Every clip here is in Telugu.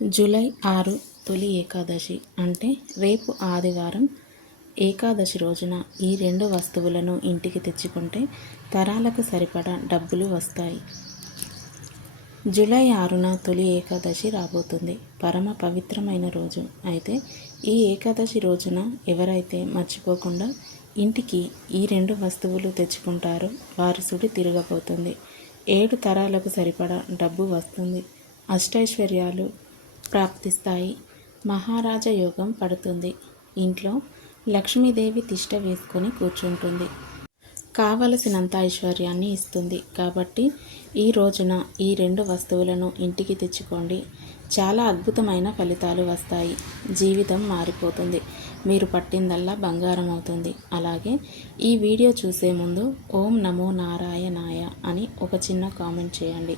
జూలై 6 తొలి ఏకాదశి అంటే రేపు ఆదివారం ఏకాదశి రోజున ఈ రెండు వస్తువులను ఇంటికి తెచ్చుకుంటే తరాలకు సరిపడా డబ్బులు వస్తాయి. జూలై 6న తొలి ఏకాదశి రాబోతుంది. పరమ పవిత్రమైన రోజు. అయితే ఈ ఏకాదశి రోజున ఎవరైతే మర్చిపోకుండా ఇంటికి ఈ రెండు వస్తువులు తెచ్చుకుంటారో వారి సుడి తిరగబోతుంది. 7 తరాలకు సరిపడా డబ్బు వస్తుంది. అష్టైశ్వర్యాలు ప్రాప్తిస్తాయి. మహారాజ యోగం పడుతుంది. ఇంట్లో లక్ష్మీదేవి తిష్ట వేసుకొని కూర్చుంటుంది. కావలసినంత ఐశ్వర్యాన్ని ఇస్తుంది. కాబట్టి ఈ రోజున ఈ రెండు వస్తువులను ఇంటికి తెచ్చుకోండి. చాలా అద్భుతమైన ఫలితాలు వస్తాయి. జీవితం మారిపోతుంది. మీరు పట్టిందల్లా బంగారం అవుతుంది. అలాగే ఈ వీడియో చూసే ముందు ఓం నమో నారాయణాయ అని ఒక చిన్న కామెంట్ చేయండి.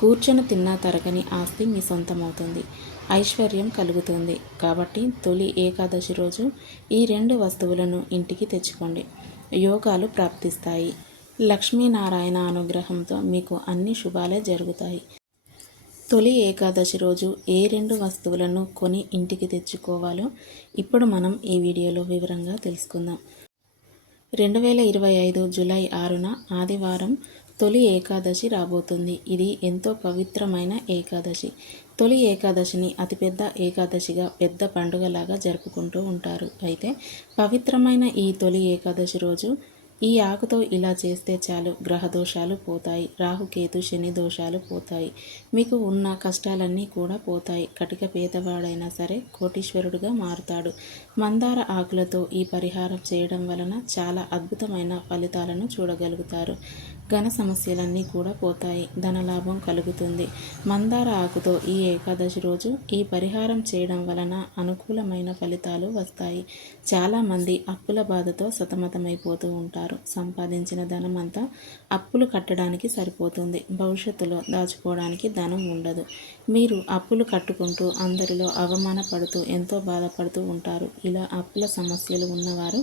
కూర్చొని తిన్నా తరగని ఆస్తి మీ సొంతమవుతుంది. ఐశ్వర్యం కలుగుతుంది. కాబట్టి తొలి ఏకాదశి రోజు ఈ రెండు వస్తువులను ఇంటికి తెచ్చుకోండి. యోగాలు ప్రాప్తిస్తాయి. లక్ష్మీనారాయణ అనుగ్రహంతో మీకు అన్ని శుభాలే జరుగుతాయి. తొలి ఏకాదశి రోజు ఏ రెండు వస్తువులను కొని ఇంటికి తెచ్చుకోవాలో ఇప్పుడు మనం ఈ వీడియోలో వివరంగా తెలుసుకుందాం. 2025 జూలై 6న ఆదివారం తొలి ఏకాదశి రాబోతుంది. ఇది ఎంతో పవిత్రమైన ఏకాదశి. తొలి ఏకాదశిని అతిపెద్ద ఏకాదశిగా పెద్ద పండుగలాగా జరుపుకుంటూ ఉంటారు. అయితే పవిత్రమైన ఈ తొలి ఏకాదశి రోజు ఈ ఆకుతో ఇలా చేస్తే చాలు గ్రహదోషాలు పోతాయి. రాహుకేతు శని దోషాలు పోతాయి. మీకు ఉన్న కష్టాలన్నీ కూడా పోతాయి. కటిక పేదవాడైనా సరే కోటీశ్వరుడుగా మారుతాడు. మందార ఆకులతో ఈ పరిహారం చేయడం వలన చాలా అద్భుతమైన ఫలితాలను చూడగలుగుతారు. ఘన సమస్యలన్నీ కూడా పోతాయి. ధనలాభం కలుగుతుంది. మందార ఆకుతో ఈ ఏకాదశి రోజు ఈ పరిహారం చేయడం వలన అనుకూలమైన ఫలితాలు వస్తాయి. చాలామంది అప్పుల బాధతో సతమతమైపోతూ ఉంటారు. సంపాదించిన ధనం అంతా అప్పులు కట్టడానికి సరిపోతుంది. భవిష్యత్తులో దాచుకోవడానికి ధనం ఉండదు. మీరు అప్పులు కట్టుకుంటూ అందరిలో అవమానపడుతూ ఎంతో బాధపడుతూ ఉంటారు. ఇలా అప్పుల సమస్యలు ఉన్నవారు,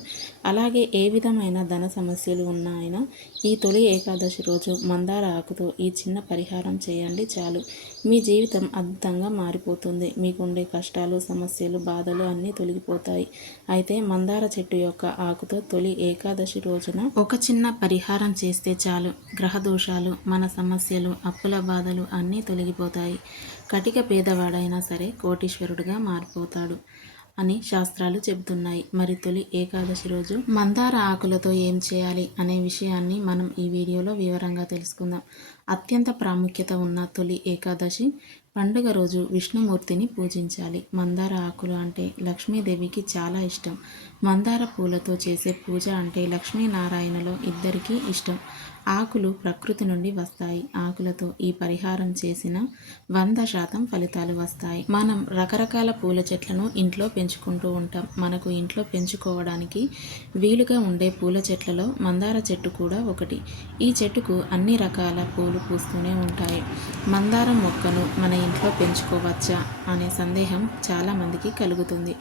అలాగే ఏ విధమైన ధన సమస్యలు ఉన్నాయైనా ఈ తొలి ఏకాదశి రోజు మందార ఆకుతో ఈ చిన్న పరిహారం చేయండి చాలు. మీ జీవితం అద్భుతంగా మారిపోతుంది. మీకుండే కష్టాలు, సమస్యలు, బాధలు అన్నీ తొలగిపోతాయి. అయితే మందార చెట్టు యొక్క ఆకుతో తొలి ఏకాదశి రోజున ఒక చిన్న పరిహారం చేస్తే చాలు గ్రహదోషాలు, మన సమస్యలు, అప్పుల బాధలు అన్నీ తొలగిపోతాయి. కటిక పేదవాడైనా సరే కోటీశ్వరుడుగా మారిపోతాడు అని శాస్త్రాలు చెబుతున్నాయి. మరి తొలి ఏకాదశి రోజు మందార ఆకులతో ఏం చేయాలి అనే విషయాన్ని మనం ఈ వీడియోలో వివరంగా తెలుసుకుందాం. అత్యంత ప్రాముఖ్యత ఉన్న తొలి ఏకాదశి పండుగ రోజు విష్ణుమూర్తిని పూజించాలి. మందార ఆకులు అంటే లక్ష్మీదేవికి చాలా ఇష్టం. మందార పూలతో చేసే పూజ అంటే లక్ష్మీనారాయణలో ఇద్దరికీ ఇష్టం. ఆకులు ప్రకృతి నుండి వస్తాయి. ఆకులతో ఈ పరిహారం చేసిన 100% ఫలితాలు వస్తాయి. మనం రకరకాల పూల చెట్లను ఇంట్లో పెంచుకుంటూ ఉంటాం. మనకు ఇంట్లో పెంచుకోవడానికి వీలుగా ఉండే పూల చెట్లలో మందార చెట్టు కూడా ఒకటి. ఈ చెట్టుకు అన్ని రకాల పూలు పూస్తూనే ఉంటాయి. మందారం మొక్కను మన ఇంట్లో పెంచుకోవచ్చా అనే సందేహం చాలామందికి కలుగుతుంది.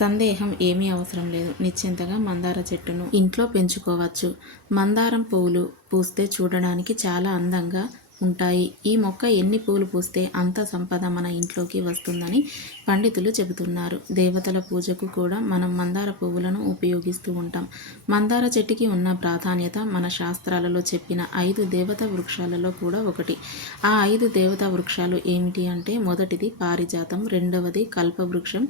సందేహం ఏమీ అవసరం లేదు. నిశ్చింతగా మందార చెట్టును ఇంట్లో పెంచుకోవచ్చు. మందారం పువ్వులు పూస్తే చూడడానికి చాలా అందంగా ఉంటాయి. ఈ మొక్క ఎన్ని పూలు పూస్తే అంత సంపద మన ఇంట్లోకి వస్తుందని పండితులు చెబుతున్నారు. దేవతల పూజకు కూడా మనం మందార పువ్వులను ఉపయోగిస్తూ ఉంటాం. మందార చెట్టుకి ఉన్న ప్రాధాన్యత మన శాస్త్రాలలో చెప్పిన 5 దేవతా వృక్షాలలో కూడా ఒకటి. ఆ 5 దేవతా వృక్షాలు ఏమిటి అంటే మొదటిది పారిజాతం, రెండవది కల్పవృక్షం,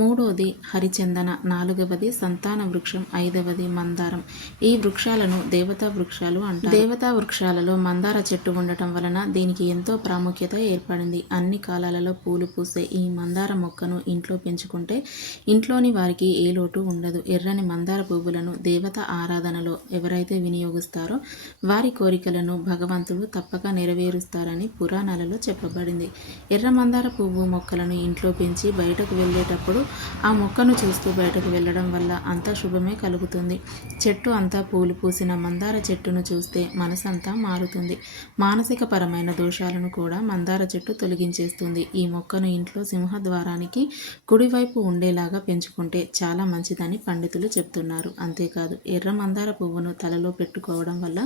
మూడవది హరిచందన, నాలుగవది సంతాన వృక్షం, ఐదవది మందారం. ఈ వృక్షాలను దేవతా వృక్షాలు అంటారు. దేవతా వృక్షాలలో మందార చెట్టు ఉండటం వలన దీనికి ఎంతో ప్రాముఖ్యత ఏర్పడింది. అన్ని కాలాలలో పూలు పూసే ఈ మందార మొక్కను ఇంట్లో పెంచుకుంటే ఇంట్లోని వారికి ఏ లోటు ఉండదు. ఎర్రని మందార పువ్వులను దేవత ఆరాధనలో ఎవరైతే వినియోగిస్తారో వారి కోరికలను భగవంతుడు తప్పక నెరవేరుస్తారని పురాణాలలో చెప్పబడింది. ఎర్ర మందార పువ్వు మొక్కలను ఇంట్లో పెంచి బయటకు వెళ్ళేటప్పుడు ఆ మొక్కను చూస్తూ బయటకు వెళ్ళడం వల్ల అంతా శుభమే కలుగుతుంది. చెట్టు అంతా పూలు పూసిన మందార చెట్టును చూస్తే మనసంతా మారుతుంది. మానసిక పరమైన దోషాలను కూడా మందార చెట్టు తొలగించేస్తుంది. ఈ మొక్కను ఇంట్లో సింహద్వారానికి కుడివైపు ఉండేలాగా పెంచుకుంటే చాలా మంచిదని పండితులు చెప్తున్నారు. అంతేకాదు ఎర్ర మందార పువ్వును తలలో పెట్టుకోవడం వల్ల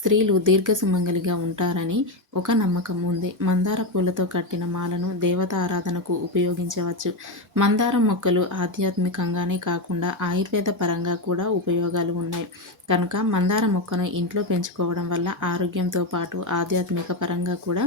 స్త్రీలు దీర్ఘసుమంగలిగా ఉంటారని ఒక నమ్మకం ఉంది. మందార పూలతో కట్టిన మాలను దేవత ఆరాధనకు ఉపయోగించవచ్చు. మందారం మొక్కలు ఆధ్యాత్మికంగానే కాకుండా ఆయుర్వేద పరంగా కూడా ఉపయోగాలు ఉన్నాయి. కనుక మందార మొక్కను ఇంట్లో పెంచుకోవడం వల్ల ఆరోగ్యంతో పాటు ఆధ్యాత్మిక పరంగా కూడా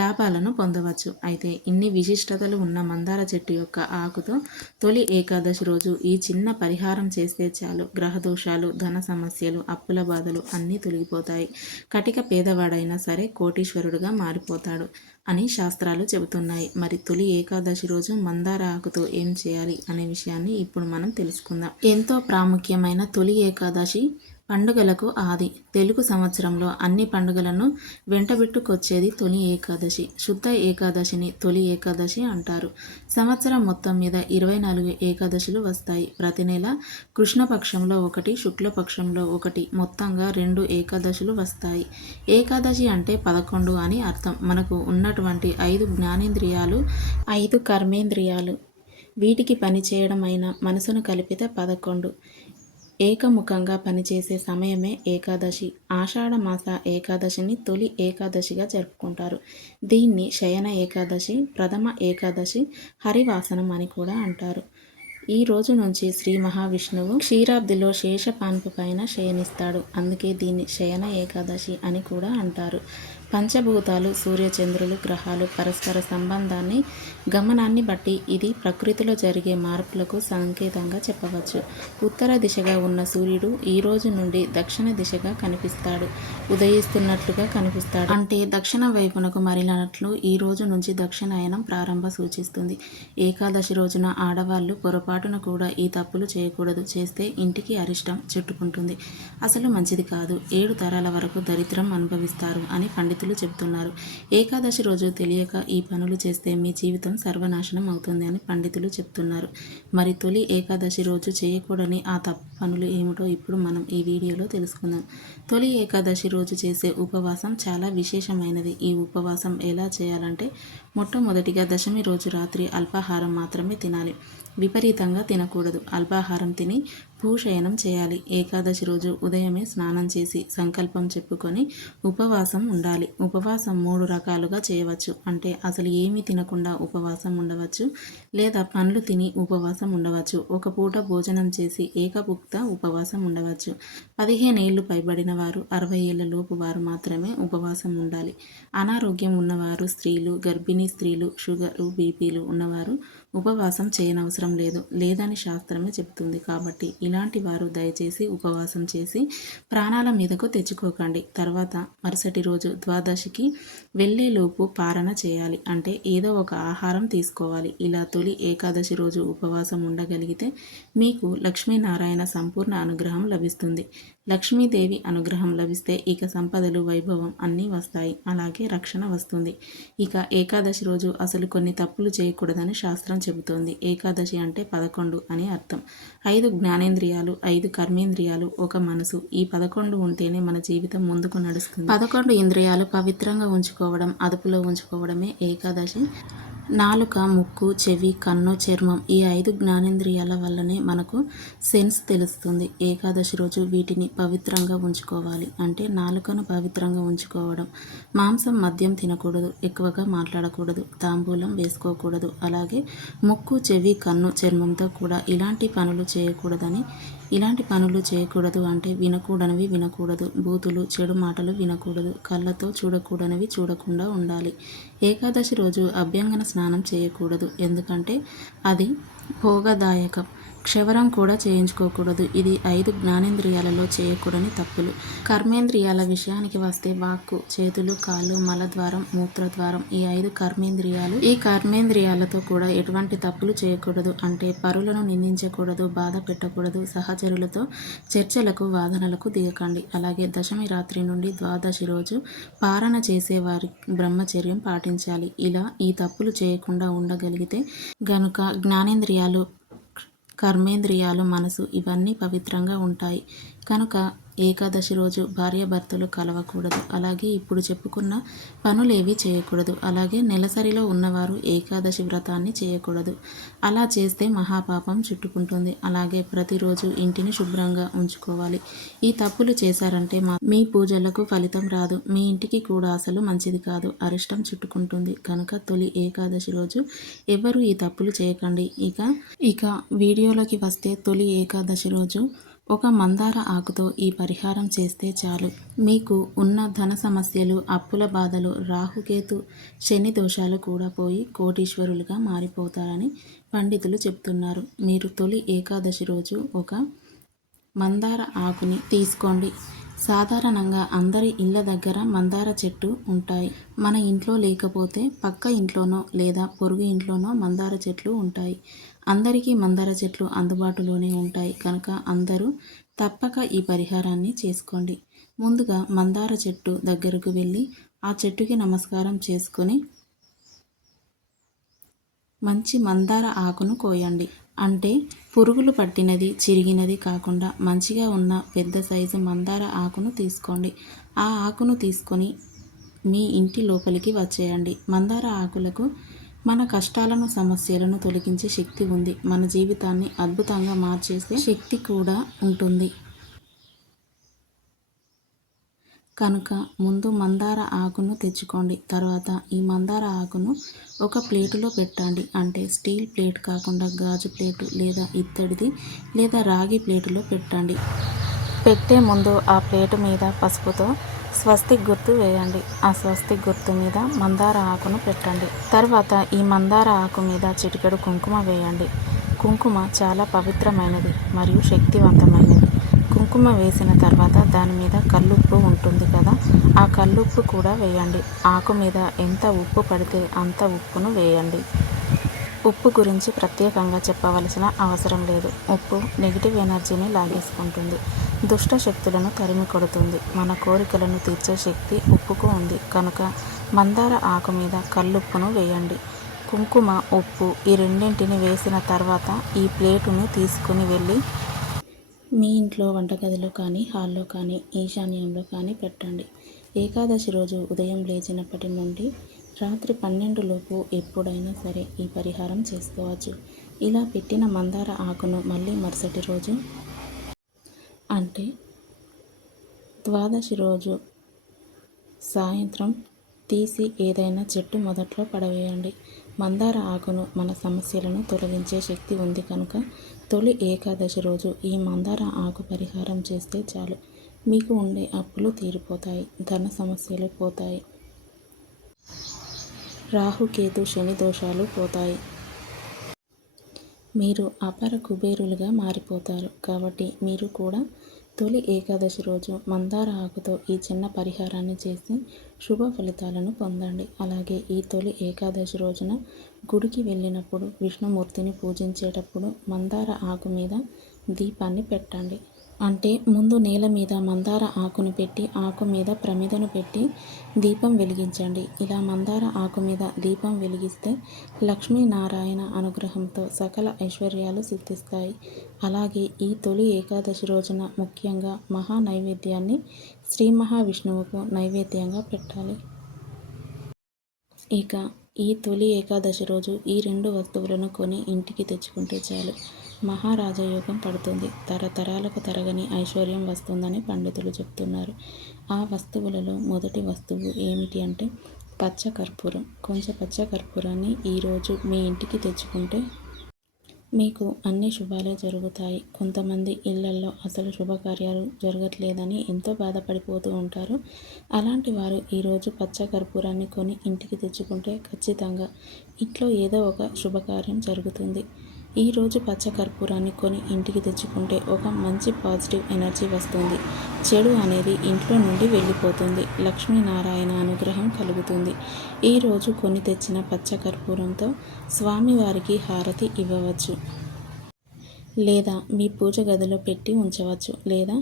లాభాలను పొందవచ్చు. అయితే ఇన్ని విశిష్టతలు ఉన్న మందార చెట్టు యొక్క ఆకుతో తొలి ఏకాదశి రోజు ఈ చిన్న పరిహారం చేస్తే చాలు గ్రహదోషాలు, ధన సమస్యలు, అప్పుల బాధలు అన్నీ తొలగిపోతాయి. కటిక పేదవాడైనా సరే కోటీశ్వరుడుగా మారిపోతాడు అని శాస్త్రాలు చెబుతున్నాయి. మరి తొలి ఏకాదశి రోజు మందార ఆకుతో ఏం చేయాలి అనే విషయాన్ని ఇప్పుడు మనం తెలుసుకుందాం. ఎంతో ప్రాముఖ్యమైన తొలి ఏకాదశి పండుగలకు ఆది. తెలుగు సంవత్సరంలో అన్ని పండుగలను వెంటబెట్టుకొచ్చేది తొలి ఏకాదశి. శుద్ధ ఏకాదశిని తొలి ఏకాదశి అంటారు. సంవత్సరం మొత్తం మీద 24 ఏకాదశులు వస్తాయి. ప్రతి నెల కృష్ణపక్షంలో ఒకటి, శుక్లపక్షంలో ఒకటి, మొత్తంగా 2 ఏకాదశులు వస్తాయి. ఏకాదశి అంటే 11 అని అర్థం. మనకు ఉన్నటువంటి 5 జ్ఞానేంద్రియాలు, 5 కర్మేంద్రియాలు, వీటికి పనిచేయడం అయిన మనసును కలిపితే 11. ఏకముఖంగా పనిచేసే సమయమే ఏకాదశి. ఆషాఢ మాస ఏకాదశిని తొలి ఏకాదశిగా జరుపుకుంటారు. దీన్ని శయన ఏకాదశి, ప్రథమ ఏకాదశి, హరివాసనం అని కూడా అంటారు. ఈ రోజు నుంచి శ్రీ మహావిష్ణువు క్షీరాబ్దిలో శేషపాన్పు పైన శయనిస్తాడు. అందుకే దీన్ని శయన ఏకాదశి అని కూడా అంటారు. పంచభూతాలు, సూర్యచంద్రులు, గ్రహాలు పరస్పర సంబంధాన్ని, గమనాన్ని బట్టి ఇది ప్రకృతిలో జరిగే మార్పులకు సంకేతంగా చెప్పవచ్చు. ఉత్తర దిశగా ఉన్న సూర్యుడు ఈ రోజు నుండి దక్షిణ దిశగా కనిపిస్తాడు. ఉదయిస్తున్నట్లుగా కనిపిస్తాడు. అంటే దక్షిణ వైపునకు మరలినట్లు ఈ రోజు నుంచి దక్షిణాయనం ప్రారంభ సూచిస్తుంది. ఏకాదశి రోజున ఆడవాళ్ళు పొరపాటున కూడా ఈ తప్పులు చేయకూడదు. చేస్తే ఇంటికి అరిష్టం చుట్టుకుంటుంది. అసలు మంచిది కాదు. 7 తరాల వరకు దరిద్రం అనుభవిస్తారు అని పండితులు చెబుతున్నారు. ఏకాదశి రోజు తెలియక ఈ పనులు చేస్తే మీ జీవితం సర్వనాశనం అవుతుంది అని పండితులు చెప్తున్నారు. మరి తొలి ఏకాదశి రోజు చేయకూడని ఆ తప్పు పనులు ఏమిటో ఇప్పుడు మనం ఈ వీడియోలో తెలుసుకుందాం. తొలి ఏకాదశి రోజు చేసే ఉపవాసం చాలా విశేషమైనది. ఈ ఉపవాసం ఎలా చేయాలంటే మొట్టమొదటిగా దశమి రోజు రాత్రి అల్పాహారం మాత్రమే తినాలి. విపరీతంగా తినకూడదు. అల్పాహారం తిని భూశయనం చేయాలి. ఏకాదశి రోజు ఉదయమే స్నానం చేసి సంకల్పం చెప్పుకొని ఉపవాసం ఉండాలి. ఉపవాసం 3 రకాలుగా చేయవచ్చు. అంటే అసలు ఏమీ తినకుండా ఉపవాసం ఉండవచ్చు, లేదా పండ్లు తిని ఉపవాసం ఉండవచ్చు, ఒక పూట భోజనం చేసి ఏకభుక్త ఉపవాసం ఉండవచ్చు. 15 ఏళ్ళు పైబడిన వారు, 60 ఏళ్ల లోపు వారు మాత్రమే ఉపవాసం ఉండాలి. అనారోగ్యం ఉన్నవారు, స్త్రీలు, గర్భిణీ స్త్రీలు, షుగరు, బీపీలు ఉన్నవారు ఉపవాసం చేయనవసరం లేదని శాస్త్రమే చెబుతుంది. కాబట్టి ఇలాంటి వారు దయచేసి ఉపవాసం చేసి ప్రాణాల మీదకు తెచ్చుకోకండి. తర్వాత మరుసటి రోజు ద్వాదశికి వెళ్ళేలోపు పారణ చేయాలి. అంటే ఏదో ఒక ఆహారం తీసుకోవాలి. ఇలా తొలి ఏకాదశి రోజు ఉపవాసం ఉండగలిగితే మీకు లక్ష్మీనారాయణ సంపూర్ణ అనుగ్రహం లభిస్తుంది. లక్ష్మీదేవి అనుగ్రహం లభిస్తే ఇక సంపదలు, వైభవం అన్నీ వస్తాయి. అలాగే రక్షణ వస్తుంది. ఇక ఏకాదశి రోజు అసలు కొన్ని తప్పులు చేయకూడదని శాస్త్రం చెబుతోంది. ఏకాదశి అంటే 11 అని అర్థం. 5 జ్ఞానేంద్రియాలు, 5 కర్మేంద్రియాలు, ఒక మనసు, ఈ 11 ఉంటేనే మన జీవితం ముందుకు నడుస్తుంది. 11 ఇంద్రియాలు పవిత్రంగా ఉంచుకోవడం, అదుపులో ఉంచుకోవడమే ఏకాదశి. నాలుక, ముక్కు, చెవి, కన్ను, చర్మం, ఈ 5 జ్ఞానేంద్రియాల వల్లనే మనకు సెన్స్ తెలుస్తుంది. ఏకాదశి రోజు వీటిని పవిత్రంగా ఉంచుకోవాలి. అంటే నాలుకను పవిత్రంగా ఉంచుకోవడం, మాంసం, మద్యం తినకూడదు, ఎక్కువగా మాట్లాడకూడదు, తాంబూలం వేసుకోకూడదు. అలాగే ముక్కు, చెవి, కన్ను, చర్మంతో కూడా ఇలాంటి పనులు చేయకూడదు. అంటే వినకూడనివి వినకూడదు, బూతులు, చెడు మాటలు వినకూడదు, కళ్ళతో చూడకూడనివి చూడకుండా ఉండాలి. ఏకాదశి రోజు అభ్యంగన స్నానం చేయకూడదు. ఎందుకంటే అది భోగదాయకం. క్షవరం కూడా చేయించుకోకూడదు. ఇది 5 జ్ఞానేంద్రియాలలో చేయకూడని తప్పులు. కర్మేంద్రియాల విషయానికి వస్తే వాక్కు, చేతులు, కాళ్ళు, మలద్వారం, మూత్రద్వారం, ఈ 5 కర్మేంద్రియాలు. ఈ కర్మేంద్రియాలతో కూడా ఎటువంటి తప్పులు చేయకూడదు. అంటే పరులను నిందించకూడదు, బాధ పెట్టకూడదు, సహచరులతో చర్చలకు, వాదనలకు దిగకండి. అలాగే దశమి రాత్రి నుండి ద్వాదశి రోజు పారణ చేసేవారి బ్రహ్మచర్యం పాటించాలి. ఇలా ఈ తప్పులు చేయకుండా ఉండగలిగితే గనుక జ్ఞానేంద్రియాలు, కర్మేంద్రియాలు, మనసు ఇవన్నీ పవిత్రంగా ఉంటాయి. కనుక ఏకాదశి రోజు భార్యాభర్తలు కలవకూడదు. అలాగే ఇప్పుడు చెప్పుకున్న పనులేవి చేయకూడదు. అలాగే నెలసరిలో ఉన్నవారు ఏకాదశి వ్రతాన్ని చేయకూడదు. అలా చేస్తే మహాపాపం చుట్టుకుంటుంది. అలాగే ప్రతిరోజు ఇంటిని శుభ్రంగా ఉంచుకోవాలి. ఈ తప్పులు చేశారంటే మీ పూజలకు ఫలితం రాదు. మీ ఇంటికి కూడా అసలు మంచిది కాదు. అరిష్టం చుట్టుకుంటుంది. కనుక తొలి ఏకాదశి రోజు ఎవరు ఈ తప్పులు చేయకండి. ఇక వీడియోలోకి వస్తే తొలి ఏకాదశి రోజు ఒక మందార ఆకుతో ఈ పరిహారం చేస్తే చాలు. మీకు ఉన్న ధన సమస్యలు, అప్పుల బాధలు, రాహుకేతు శని దోషాలు కూడా పోయి కోటీశ్వరులుగా మారిపోతారని పండితులు చెప్తున్నారు. మీరు తొలి ఏకాదశి రోజు ఒక మందార ఆకుని తీసుకోండి. సాధారణంగా అందరి ఇళ్ళ దగ్గర మందార చెట్టు ఉంటాయి. మన ఇంట్లో లేకపోతే పక్క ఇంట్లోనో లేదా పొరుగు ఇంట్లోనో మందార చెట్లు ఉంటాయి. అందరికీ మందార చెట్లు అందుబాటులోనే ఉంటాయి. కనుక అందరూ తప్పక ఈ పరిహారాన్ని చేసుకోండి. ముందుగా మందార చెట్టు దగ్గరకు వెళ్ళి ఆ చెట్టుకి నమస్కారం చేసుకొని మంచి మందార ఆకును కోయండి. అంటే పురుగులు పట్టినది, చిరిగినది కాకుండా మంచిగా ఉన్న పెద్ద సైజు మందార ఆకును తీసుకోండి. ఆ ఆకును తీసుకొని మీ ఇంటి లోపలికి వచ్చేయండి. మందార ఆకులకు మన కష్టాలను, సమస్యలను తొలగించే శక్తి ఉంది. మన జీవితాన్ని అద్భుతంగా మార్చేసే శక్తి కూడా ఉంటుంది. కనుక ముందు మందార ఆకును తెచ్చుకోండి. తర్వాత ఈ మందార ఆకును ఒక ప్లేటులో పెట్టండి. అంటే స్టీల్ ప్లేట్ కాకుండా గాజు ప్లేటు లేదా ఇత్తడిది లేదా రాగి ప్లేటులో పెట్టండి. పెట్టే ముందు ఆ ప్లేటు మీద పసుపుతో స్వస్తిక్ గుర్తు వేయండి. ఆ స్వస్తిక్ గుర్తు మీద మందార ఆకును పెట్టండి. తర్వాత ఈ మందార ఆకు మీద చిటికెడు కుంకుమ వేయండి. కుంకుమ చాలా పవిత్రమైనది మరియు శక్తివంతమైనది. కుంకుమ వేసిన తర్వాత దాని మీద కల్లుప్పు ఉంటుంది కదా, ఆ కల్లుప్పు కూడా వేయండి. ఆకు మీద ఎంత ఉప్పు పడితే అంత ఉప్పును వేయండి. ఉప్పు గురించి ప్రత్యేకంగా చెప్పవలసిన అవసరం లేదు. ఉప్పు నెగిటివ్ ఎనర్జీని లాగేసుకుంటుంది, దుష్ట శక్తులను తరిమి కొడుతుంది. మన కోరికలను తీర్చే శక్తి ఉప్పుకు ఉంది. కనుక మందార ఆకు మీద కల్లుప్పును వేయండి. కుంకుమ, ఉప్పు ఈ రెండింటిని వేసిన తర్వాత ఈ ప్లేటును తీసుకుని వెళ్ళి మీ ఇంట్లో వంటగదిలో కానీ, హాల్లో కానీ, ఈశాన్యంలో కానీ పెట్టండి. ఏకాదశి రోజు ఉదయం లేచినప్పటి నుండి రాత్రి 12 లోపు ఎప్పుడైనా సరే ఈ పరిహారం చేసుకోవచ్చు. ఇలా పెట్టిన మందార ఆకును మళ్ళీ మరుసటి రోజు అంటే ద్వాదశి రోజు సాయంత్రం తీసి ఏదైనా చెట్టు మొదట్లో పడవేయండి. మందార ఆకును మన సమస్యలను తొలగించే శక్తి ఉంది కనుక తొలి ఏకాదశి రోజు ఈ మందార ఆకు పరిహారం చేస్తే చాలు. మీకు ఉండే అప్పులు తీరిపోతాయి, ధన సమస్యలు పోతాయి, రాహుకేతు శని దోషాలు పోతాయి. మీరు అపర కుబేరులుగా మారిపోతారు. కాబట్టి మీరు కూడా తొలి ఏకాదశి రోజు మందార ఆకుతో ఈ చిన్న పరిహారాన్ని చేసి శుభ ఫలితాలను పొందండి. అలాగే ఈ తొలి ఏకాదశి రోజున గుడికి వెళ్ళినప్పుడు విష్ణుమూర్తిని పూజించేటప్పుడు మందార ఆకు మీద దీపాన్ని పెట్టండి. అంటే ముందు నేల మీద మందార ఆకును పెట్టి ఆకు మీద ప్రమిదను పెట్టి దీపం వెలిగించండి. ఇలా మందార ఆకు మీద దీపం వెలిగిస్తే లక్ష్మీనారాయణ అనుగ్రహంతో సకల ఐశ్వర్యాలు సిద్ధిస్తాయి. అలాగే ఈ తొలి ఏకాదశి రోజున ముఖ్యంగా మహా నైవేద్యాన్ని శ్రీ మహావిష్ణువుకు నైవేద్యంగా పెట్టాలి. ఇక ఈ తొలి ఏకాదశి రోజు ఈ 2 వస్తువులను కొని ఇంటికి తెచ్చుకుంటే చాలు. మహారాజయోగం పడుతుంది. తరతరాలకు తరగని ఐశ్వర్యం వస్తుందని పండితులు చెప్తున్నారు. ఆ వస్తువులలో మొదటి వస్తువు ఏమిటి అంటే పచ్చ కర్పూరం. కొంచెం పచ్చ కర్పూరాన్ని ఈరోజు మీ ఇంటికి తెచ్చుకుంటే మీకు అన్ని శుభాలే జరుగుతాయి. కొంతమంది ఇళ్లల్లో అసలు శుభకార్యాలు జరగట్లేదని ఎంతో బాధపడిపోతూ ఉంటారు. అలాంటి వారు ఈరోజు పచ్చ కర్పూరాన్ని కొని ఇంటికి తెచ్చుకుంటే ఖచ్చితంగా ఇంట్లో ఏదో ఒక శుభకార్యం జరుగుతుంది. ఈరోజు పచ్చ కర్పూరాన్ని కొని ఇంటికి తెచ్చుకుంటే ఒక మంచి పాజిటివ్ ఎనర్జీ వస్తుంది. చెడు అనేది ఇంట్లో నుండి వెళ్ళిపోతుంది. లక్ష్మీనారాయణ అనుగ్రహం కలుగుతుంది. ఈరోజు కొని తెచ్చిన పచ్చ కర్పూరంతో స్వామివారికి హారతి ఇవ్వవచ్చు. లేదా మీ పూజ గదిలో పెట్టి ఉంచవచ్చు. లేదా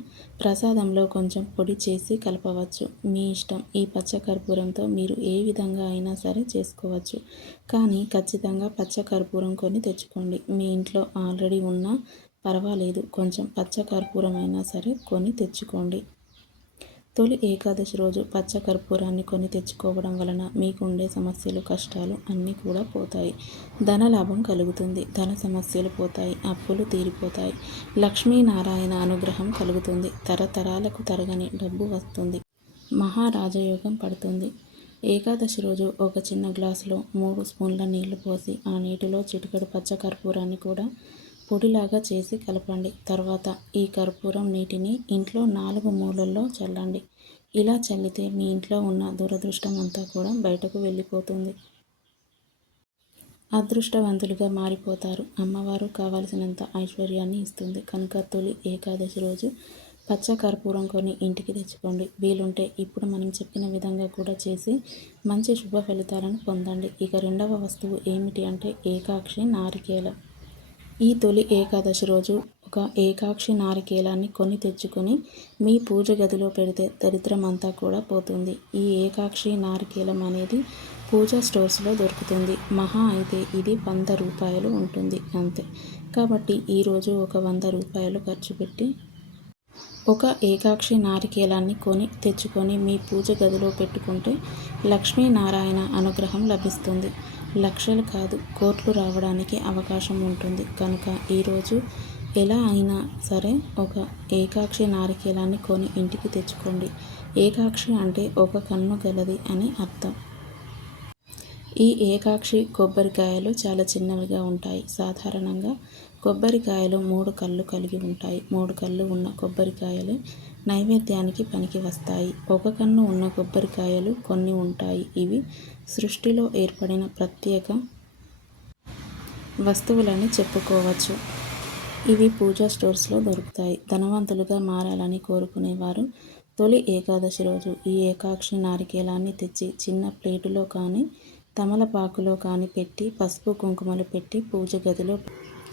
ప్రసాదంలో కొంచెం పొడి చేసి కలపవచ్చు. మీ ఇష్టం. ఈ పచ్చ కర్పూరంతో మీరు ఏ విధంగా అయినా సరే చేసుకోవచ్చు. కానీ ఖచ్చితంగా పచ్చ కర్పూరం కొని తెచ్చుకోండి. మీ ఇంట్లో ఆల్రెడీ ఉన్న పర్వాలేదు, కొంచెం పచ్చ కర్పూరమైనా సరే కొని తెచ్చుకోండి. తొలి ఏకాదశి రోజు పచ్చ కర్పూరాన్ని కొని తెచ్చుకోవడం వలన మీకుండే సమస్యలు, కష్టాలు అన్నీ కూడా పోతాయి. ధనలాభం కలుగుతుంది, ధన సమస్యలు పోతాయి, అప్పులు తీరిపోతాయి, లక్ష్మీనారాయణ అనుగ్రహం కలుగుతుంది, తరతరాలకు తరగని డబ్బు వస్తుంది, మహారాజయోగం పడుతుంది. ఏకాదశి రోజు ఒక చిన్న గ్లాసులో 3 స్పూన్ల నీళ్లు పోసి ఆ నీటిలో చిటికెడు పచ్చ కర్పూరాన్ని కూడా పొడిలాగా చేసి కలపండి. తర్వాత ఈ కర్పూరం నీటిని ఇంట్లో 4 మూలల్లో చల్లండి. ఇలా చల్లితే మీ ఇంట్లో ఉన్న దురదృష్టం అంతా కూడా బయటకు వెళ్ళిపోతుంది. అదృష్టవంతులుగా మారిపోతారు. అమ్మవారు కావలసినంత ఐశ్వర్యాన్ని ఇస్తుంది. కనుక తొలి ఏకాదశి రోజు పచ్చ కర్పూరం కొని ఇంటికి తెచ్చుకోండి. వీలుంటే ఇప్పుడు మనం చెప్పిన విధంగా కూడా చేసి మంచి శుభ ఫలితాలను పొందండి. ఇక రెండవ వస్తువు ఏమిటి అంటే ఏకాక్షి నారికేలం. ఈ తొలి ఏకాదశి రోజు ఒక ఏకాక్షి నారికేలాన్ని కొని తెచ్చుకొని మీ పూజ గదిలో పెడితే దరిద్రం అంతా కూడా పోతుంది. ఈ ఏకాక్షి నారికేలం అనేది పూజా స్టోర్స్లో దొరుకుతుంది. మహా అయితే ఇది 100 రూపాయలు ఉంటుంది అంతే. కాబట్టి ఈరోజు ఒక 100 రూపాయలు ఖర్చు పెట్టి ఒక ఏకాక్షి నారికేలాన్ని కొని తెచ్చుకొని మీ పూజ గదిలో పెట్టుకుంటే లక్ష్మీనారాయణ అనుగ్రహం లభిస్తుంది. లక్షలు కాదు, కోట్లు రావడానికి అవకాశం ఉంటుంది. కనుక ఈరోజు ఎలా అయినా సరే ఒక ఏకాక్షి నారికేలాన్ని కొని ఇంటికి తెచ్చుకోండి. ఏకాక్షి అంటే ఒక కన్ను గలది అని అర్థం. ఈ ఏకాక్షి కొబ్బరికాయలు చాలా చిన్నవిగా ఉంటాయి. సాధారణంగా కొబ్బరికాయలు 3 కళ్ళు కలిగి ఉంటాయి. 3 కళ్ళు ఉన్న కొబ్బరికాయలు నైవేద్యానికి పనికి వస్తాయి. ఒక కన్ను ఉన్న కొబ్బరికాయలు కొన్ని ఉంటాయి. ఇవి సృష్టిలో ఏర్పడిన ప్రత్యేక వస్తువులని చెప్పుకోవచ్చు. ఇవి పూజా స్టోర్స్లో దొరుకుతాయి. ధనవంతులుగా మారాలని కోరుకునేవారు తొలి ఏకాదశి రోజు ఈ ఏకాక్షి నారికేలాన్ని తెచ్చి చిన్న ప్లేటులో కానీ తమలపాకులో కానీ పెట్టి పసుపు కుంకుమలు పెట్టి పూజ గదిలో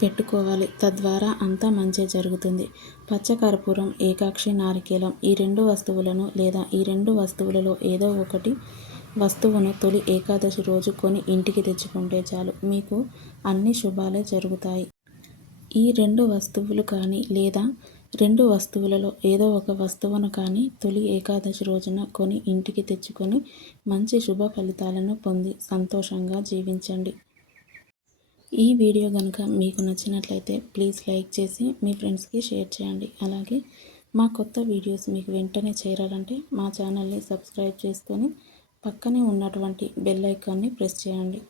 పెట్టుకోవాలి. తద్వారా అంతా మంచి జరుగుతుంది. పచ్చకర్పూరం, ఏకాక్షి నారికేలం ఈ 2 వస్తువులను లేదా ఈ 2 వస్తువులలో ఏదో ఒకటి వస్తువును తొలి ఏకాదశి రోజు కొని ఇంటికి తెచ్చుకుంటే చాలు, మీకు అన్ని శుభాలే జరుగుతాయి. ఈ 2 వస్తువులు కానీ లేదా 2 వస్తువులలో ఏదో ఒక వస్తువును కానీ తొలి ఏకాదశి రోజున కొని ఇంటికి తెచ్చుకొని మంచి శుభ ఫలితాలను పొంది సంతోషంగా జీవించండి. ఈ వీడియో కనుక మీకు నచ్చినట్లయితే ప్లీజ్ లైక్ చేసి మీ ఫ్రెండ్స్కి షేర్ చేయండి. అలాగే మా కొత్త వీడియోస్ మీకు వెంటనే చేరాలంటే మా ఛానల్ని సబ్స్క్రైబ్ చేసుకొని పక్కనే ఉన్నటువంటి బెల్ ఐకాన్ని ప్రెస్ చేయండి.